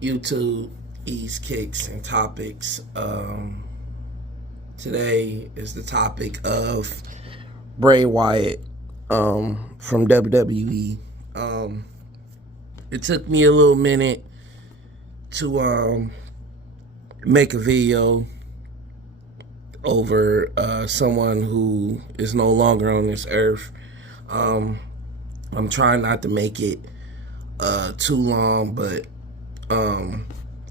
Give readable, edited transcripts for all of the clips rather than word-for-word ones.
YouTube East Kicks and Topics. Today is the topic of Bray Wyatt from WWE. It took me a little minute to make a video over someone who is no longer on this earth. I'm trying not to make it too long, but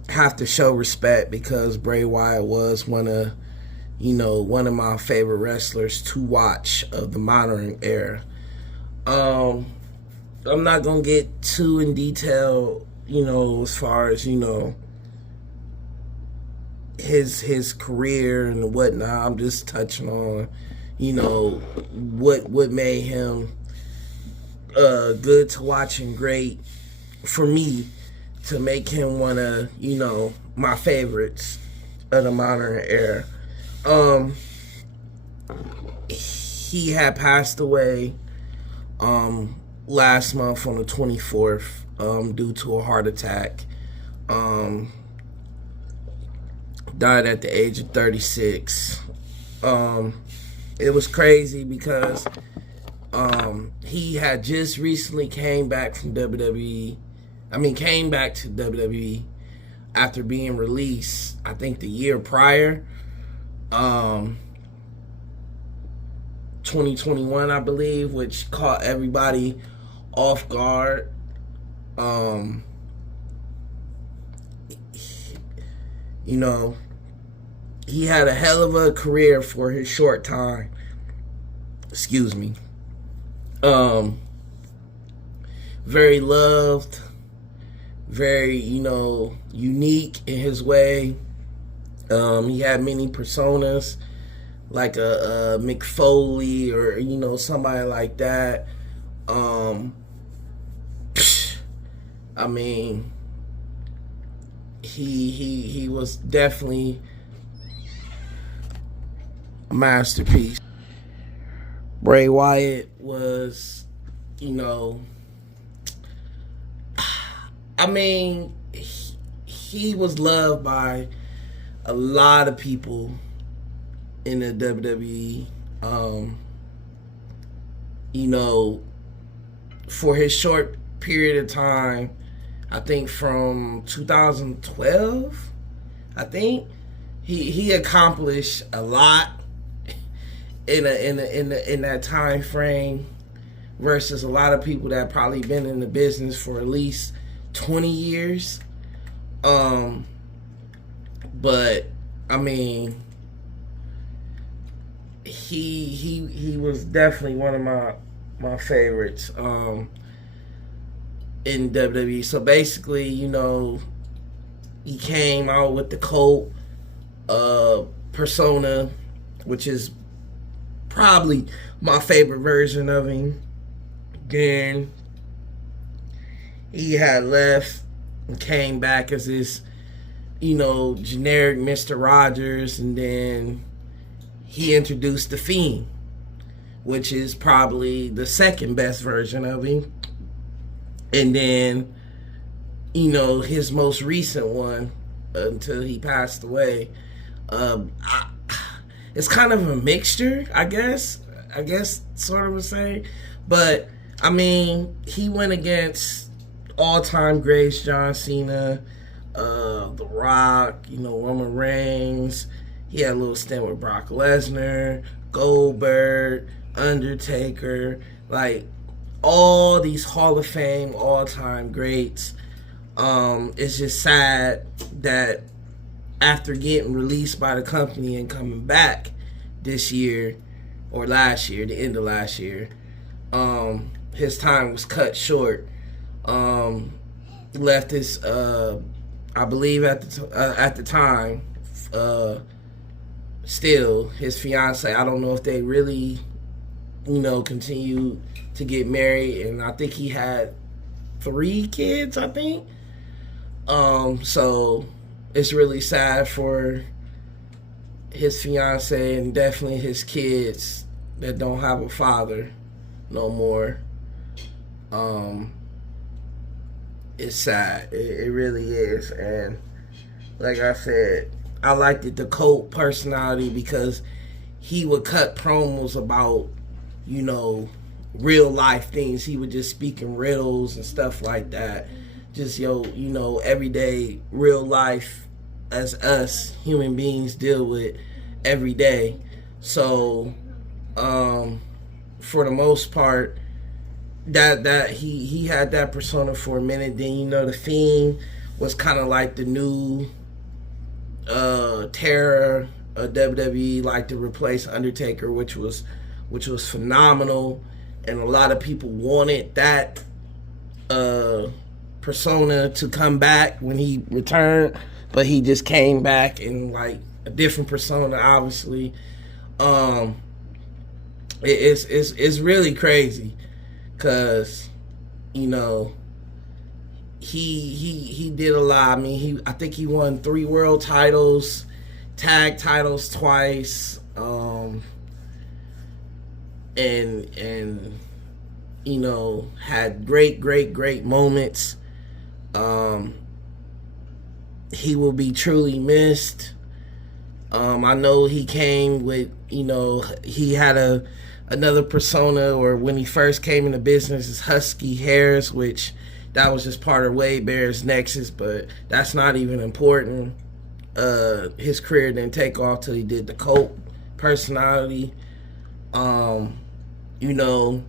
have to show respect because Bray Wyatt was one of my favorite wrestlers to watch of the modern era. I'm not gonna get too in detail, as far as his career and whatnot. I'm just touching on what made him good to watch and great for me to make him one of my favorites of the modern era. He had passed away last month on the 24th due to a heart attack. Died at the age of 36. It was crazy because he had just recently came back from WWE. Came back to WWE after being released, I think the year prior. 2021, I believe, which caught everybody off guard. He had a hell of a career for his short time. Excuse me. Very loved, very, unique in his way. He had many personas, like a Mick Foley or, somebody like that. He was definitely a masterpiece. Bray Wyatt was, he was loved by a lot of people in the WWE. For his short period of time, I think from 2012, I think he accomplished a lot in that time frame versus a lot of people that probably been in the business for at least 20 years. But he was definitely one of my favorites in WWE. So basically, he came out with the cult persona, which is probably my favorite version of him. Then he had left and came back as this, generic Mr. Rogers, and then he introduced The Fiend, which is probably the second best version of him. And then, his most recent one, until he passed away, it's kind of a mixture, I guess sort of a say. But, he went against all-time greats, John Cena, The Rock, Roman Reigns. He had a little stint with Brock Lesnar, Goldberg, Undertaker, like all these Hall of Fame all-time greats. It's just sad that after getting released by the company and coming back this year or last year, the end of last year, his time was cut short. Left his, I believe at the time, still his fiance. I don't know if they really, continued to get married, and I think he had 3 kids, I think. So it's really sad for his fiance and definitely his kids that don't have a father no more. it's sad. It really is. And like I said, I liked the Colt personality because he would cut promos about, you know, real life things. He would just speak in riddles and stuff like that. Just, you know, everyday real life as us human beings deal with every day. So, for the most part, that he had that persona for a minute. Then, you know, the Fiend was kind of like the new terror of WWE, like to replace Undertaker, which was phenomenal, and a lot of people wanted that persona to come back when he returned, but he just came back in like a different persona, obviously. It's really crazy because, you know, he did a lot. I mean, I think he won 3 world titles, tag titles twice, and you know, had great moments. He will be truly missed. I know he came with, you know, he had another persona, or when he first came into business, is husky hairs, which that was just part of Wade Barrett's nexus, but that's not even important. His career didn't take off till he did the Colt personality. You know,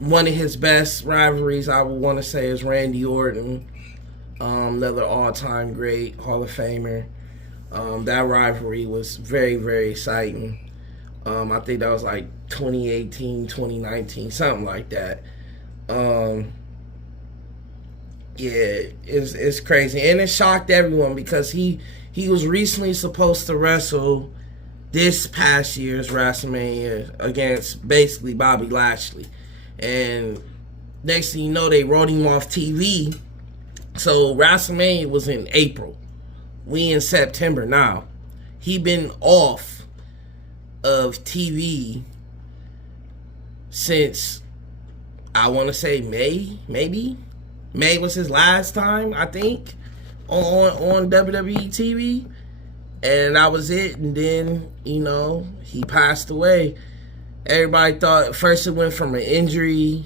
one of his best rivalries, I would want to say, is Randy Orton, another all-time great Hall of Famer. That rivalry was very exciting. I think that was like 2018, 2019, something like that. Yeah, it's crazy, and it shocked everyone because he was recently supposed to wrestle this past year's WrestleMania against basically Bobby Lashley, and next thing you know, they wrote him off TV. So WrestleMania was in April. We in September now. He been off of TV since, I want to say, May, maybe. May was his last time, I think, on WWE TV. And that was it. And then, you know, he passed away. Everybody thought, first it went from an injury,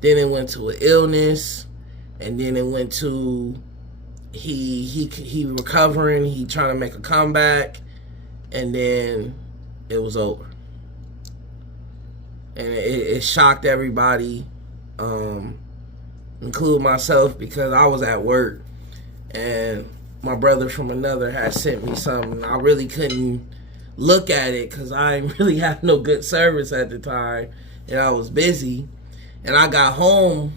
then it went to an illness, and then it went to he recovering, he trying to make a comeback, and then it was over. And it shocked everybody, including myself, because I was at work, and my brother from another had sent me something. I really couldn't look at it because I didn't really have no good service at the time, and I was busy. And I got home,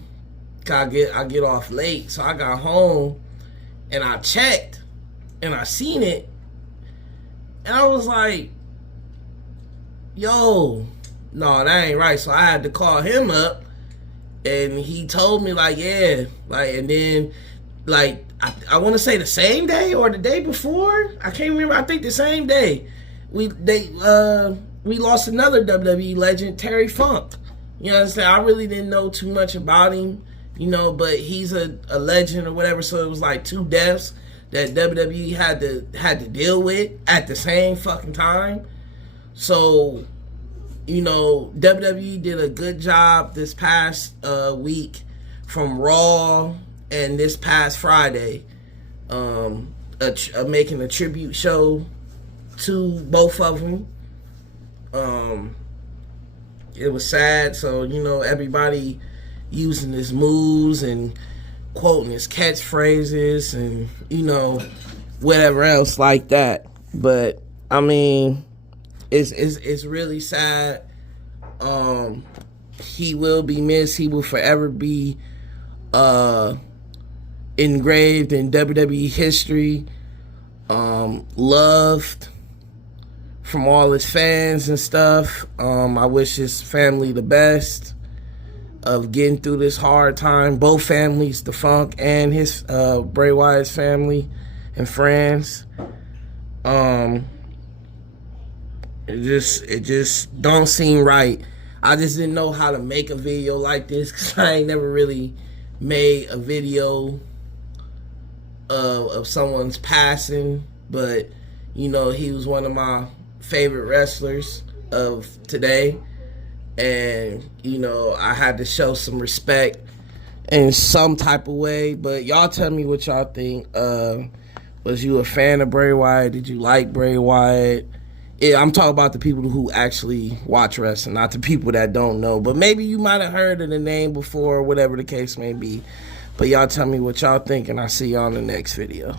I get off late, so I got home and I checked and I seen it, and I was like, yo, no, that ain't right. So I had to call him up, and he told me, like, yeah, like, and then, like, I want to say the same day or the day before, I can't remember, I think the same day, we lost another WWE legend, Terry Funk. You know what I'm saying? I really didn't know too much about him, you know, but he's a legend or whatever. So it was like 2 deaths that WWE had to deal with at the same fucking time. So, you know, WWE did a good job this past week from Raw and this past Friday, making a tribute show to both of them. It was sad, so, you know, everybody using his moves and quoting his catchphrases and, you know, whatever else like that. But I mean, it's really sad. He will be missed. He will forever be engraved in WWE history. Loved from all his fans and stuff. I wish his family the best of getting through this hard time. Both families, the Funk and his Bray Wyatt's family and friends. It just don't seem right. I just didn't know how to make a video like this because I ain't never really made a video of someone's passing. But, you know, he was one of my favorite wrestlers of today. And, you know, I had to show some respect in some type of way. But y'all tell me what y'all think. Was you a fan of Bray Wyatt? Did you like Bray Wyatt? Yeah, I'm talking about the people who actually watch wrestling, not the people that don't know. But maybe you might have heard of the name before, whatever the case may be. But y'all tell me what y'all think, and I'll see y'all in the next video.